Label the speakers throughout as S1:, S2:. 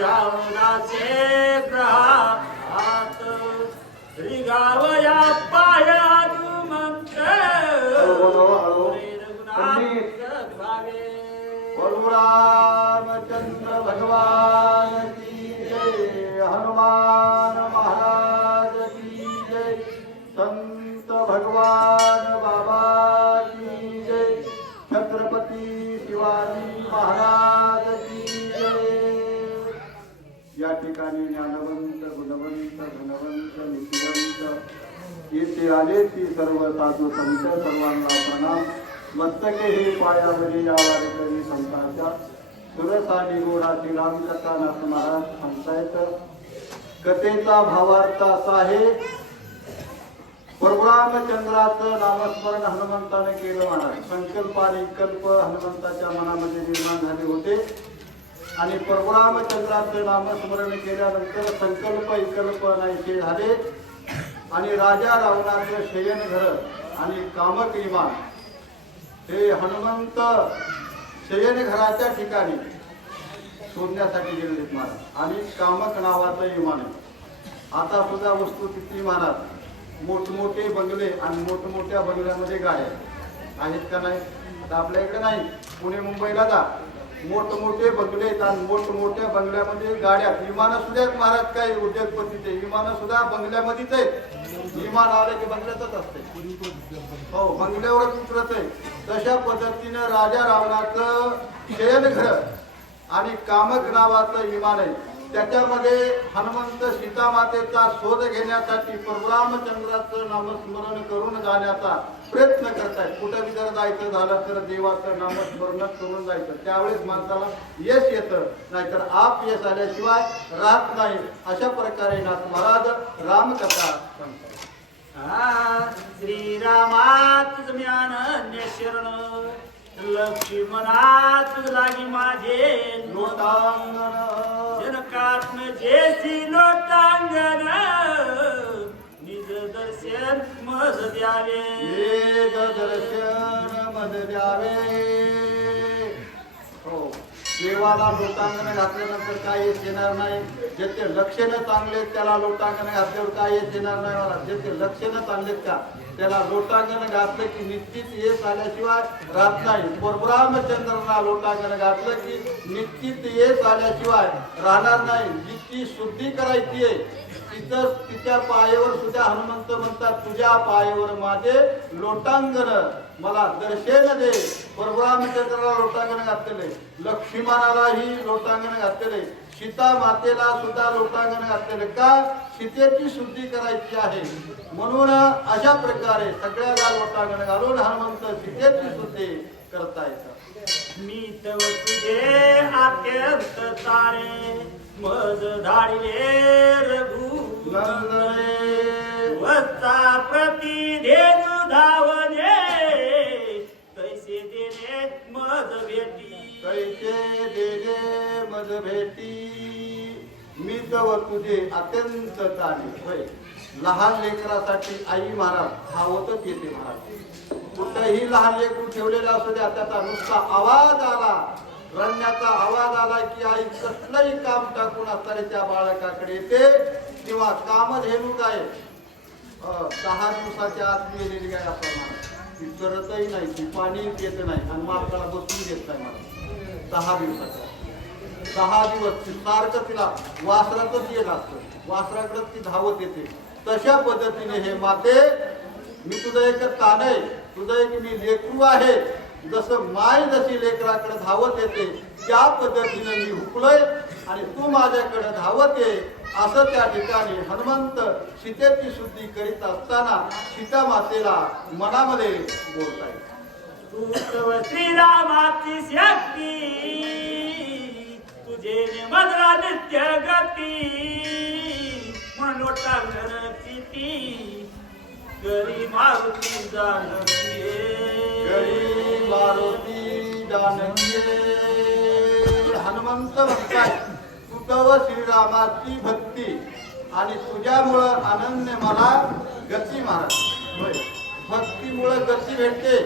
S1: रावणाचे प्रहात रिगावया पाया हनुमंत
S2: हळू,
S1: रघुनाथ भावे
S2: परशुरामचंद्र भगवान ठिकाणी ज्ञानवंत गुणवंत धनवंत नीतिवंत येथे आले ती सर्व साधू संत सर्वांना प्रणाम. मस्तके हे पायावरी या वारकरी संतांच्या सुरसा निगोडाची रामकथा नाथ महाराज सांगतायत कथेचा भावार्थ असा आहे परशुरामचंद्राचं नामस्मरण हनुमंताने केलं महाराज. संकल्प आणि कल्प हनुमंताच्या मनामध्ये निर्माण झाले होते. आणि परमरामचंद्राचं नामस्मरण केल्यानंतर संकल्प विकल्प नाहीसे झाले. आणि राजा रावणाचं शयनघर आणि कामक विमान हे हनुमंत शयनघराच्या ठिकाणी शोधण्यासाठी गेले महाराज. आणि कामक नावाचं विमान आहे. आता सुद्धा वस्तू तिथली महाराज मोठमोठे बंगले आणि मोठमोठ्या बंगल्यामध्ये गाड्या आहेत का नाही? आता आपल्या इकडे नाही. पुणे मुंबईला जा. मोठमोठे बंगले येतात. मोठमोठ्या बंगल्यामध्ये गाड्या विमान सुद्धा महाराज. काय उद्योगपतीचे विमान सुद्धा बंगल्यामध्येच आहे विमान आले की बंगल्यातच असते. हो बंगल्यावरच उतरत आहे. तशा पद्धतीनं राजा रावणाचं शयनघर आणि कामक नावाचं विमान आहे. त्याच्यामध्ये हनुमंत सीतामातेचा शोध घेण्यासाठी परशुरामचंद्राचं नामस्मरण करून जाण्याचा प्रयत्न करतायत. कुठं बी जर जायचं झालं तर देवाचं नामस्मरण करून जायचं. त्यावेळेस माणसाला यश येतं नाहीतर आप यश आल्याशिवाय राहत नाही. अशा प्रकारे नाथ महाराज रामकथा
S1: श्रीरामात ज्ञानन्य शरण. लक्ष्मणात लागी माझे
S2: लोटांगण हो. देवाला लोटांगण घातल्यानंतर काय येत येणार नाही? ज्याचे लक्षणं चांगले आहेत, त्याला लोटांगण घातल्यावर काय येत येणार नाही? मला ज्याचे लक्षणं चांगलेत का? त्याला लोटांगण घातलं की निश्चित येस आल्याशिवाय राहत नाही. परशुरामचंद्रांना लोटांगण घातलं की निश्चित येस आल्याशिवाय राहणार नाही. जितकी शुद्धी करायची आहे तिथं तिच्या पायावर सुद्धा हनुमंत म्हणतात तुझ्या पायावर माझे लोटांगण मला दर्शन दे. परशुरामचंद्राला लोटांगण घातलेले लक्ष्मीमानालाही लोटांगण घातलेले सीता मातेला सुद्धा लोटांगण घातलेले का? सीतेची शुद्धी करायची आहे. म्हणून अशा प्रकारे सगळ्याला लोटांगण घालून हनुमंत सीतेची शुद्धी करता येतात.
S1: मी तव तुझे अत्यंत तारे मज धाडिले रघु. वत्ता प्रती धेनु धावने कैसे देणे मज भेटी?
S2: कैसे देगे मज भेटी? मी जवळ तुझे अत्यंत ताणे होय. लहान लेकरासाठी आई महाराज धावतच येते महाराज. कुठंही लहान लेकरू ठेवलेला असू द्या त्याचा नुसता आवाज आला. रडण्याचा आवाज आला की आई कसलंही काम टाकून असताना त्या बाळकाकडे येते किंवा कामधेनू काय अं, दहा दिवसाच्या आत गेलेली काय असं म्हणा ती करतही नाही ती पाणी देत नाही आणि मालकाला बसून देत नाही मला दहा दिवसाच्या दहा दिवस ती सारखं तिला वासरातच येत असतं. वासराकडे ती धावत येते. तशा पद्धतीने हे माते मी तुझं एक ताण आहे. तुझं एक मी लेकरू आहे. जसं माय जशी लेकराकडे धावत येते त्या पद्धतीने मी हुकलोय आणि तू माझ्याकडे धावत ये. असं त्या ठिकाणी हनुमंत सीतेची शुद्धी करीत असताना सीता मातेला मनामध्ये बोलताय
S1: तू श्रीरामाची शक्ती तुझे मधुरा नित्य गती मनोटा लोटांगणची ती गरी मारुती जानकी
S2: गरी मारुती जानकी हनुमंत भक्ताय तुझव श्रीरामाची भक्ती आणि तुझ्यामुळं अनन्य मला गती महाराज भक्तीमुळं गती भेटते.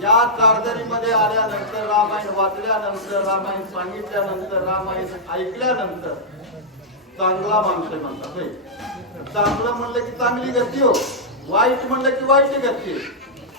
S2: या चारदरीमध्ये आल्यानंतर रामायण वाचल्यानंतर रामायण सांगितल्यानंतर रामायण ऐकल्यानंतर चांगला माणूस म्हणतात होय. चांगलं म्हणलं की चांगली गती हो वाईट म्हणलं की वाईट गती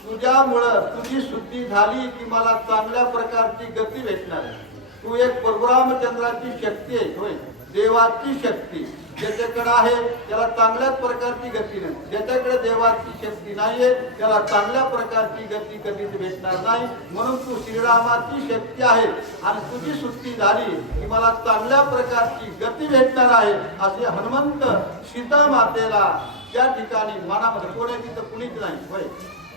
S2: तुझ्यामुळं तुझी शुद्धी झाली की मला चांगल्या प्रकारची गती भेटणार आहे. तू एक परशुरामचंद्राची शक्ती आहे होय देवाची शक्ती. ज्याच्याकडे आहे त्याला चांगल्याच प्रकारची गती नाही. ज्याच्याकडे देवाची शक्ती नाहीये त्याला चांगल्या प्रकारची गती कधीच भेटणार नाही. म्हणून तू श्रीरामाची शक्ती आहे. आणि तुझी सुट्टी झाली की मला चांगल्या प्रकारची गती भेटणार आहे असे हनुमंत सीता मातेला त्या ठिकाणी मनामध्ये कोणी तिथं कुणीच नाही. होय.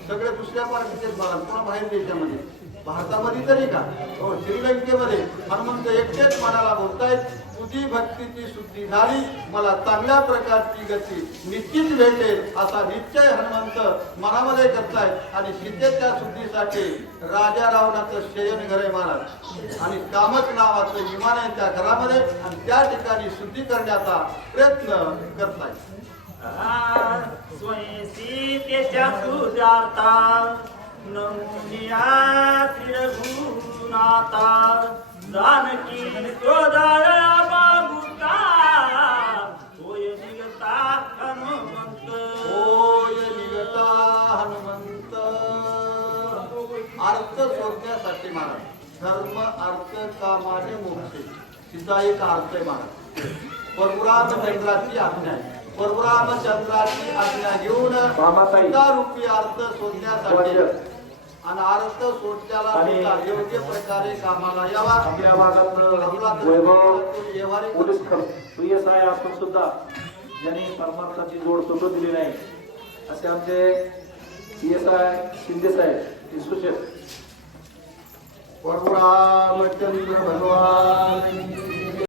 S2: सगळे दुसऱ्या पार्टीचे बघा कोणा बाहेर देशामध्ये? भारतामध्ये तरी का? हो श्रीलंकेमध्ये. हनुमंत एकटेच मनाला बोलतायत तुझी भक्तीची शुद्धी झाली. मला चांगल्या प्रकारची गती निश्चित भेटेल असा निश्चय हनुमंत मनामध्ये करतायत. आणि सीतेच्या शुद्धीसाठी राजा रावणाचं शयन घर आहे महाराज आणि कामक नावाचं विमान आहे त्या घरामध्ये आणि त्या ठिकाणी शुद्धी करण्याचा प्रयत्न करतायत.
S1: स्वयं नमुनिया त्रिरघुनाथा जानकी बाबुता होय निगता हनुमंत
S2: होय निगता हनुमंत अर्थ शोधण्यासाठी महाराज धर्म अर्थ कामाने मोक्ष तिचा एक अर्थ आहे महाराज परशुरामचंद्राची आज्ञा आहे परशुरामचंद्राची आज्ञा घेऊन
S3: मामाताई.
S2: सीता रूपी अर्थ शोधण्यासाठी. आणि
S3: आणि
S2: सुद्धा योग्य प्रकारे कामाला यावा.
S3: आपल्या
S2: आपला
S3: वैभव पोलीस प्रिय साहेब आपण सुद्धा ज्यांनी परमार्थाची जोड सोडून दिली नाही असे आमचे P S I Shinde saheb inspector
S2: Parshuramchandra Bhagwan.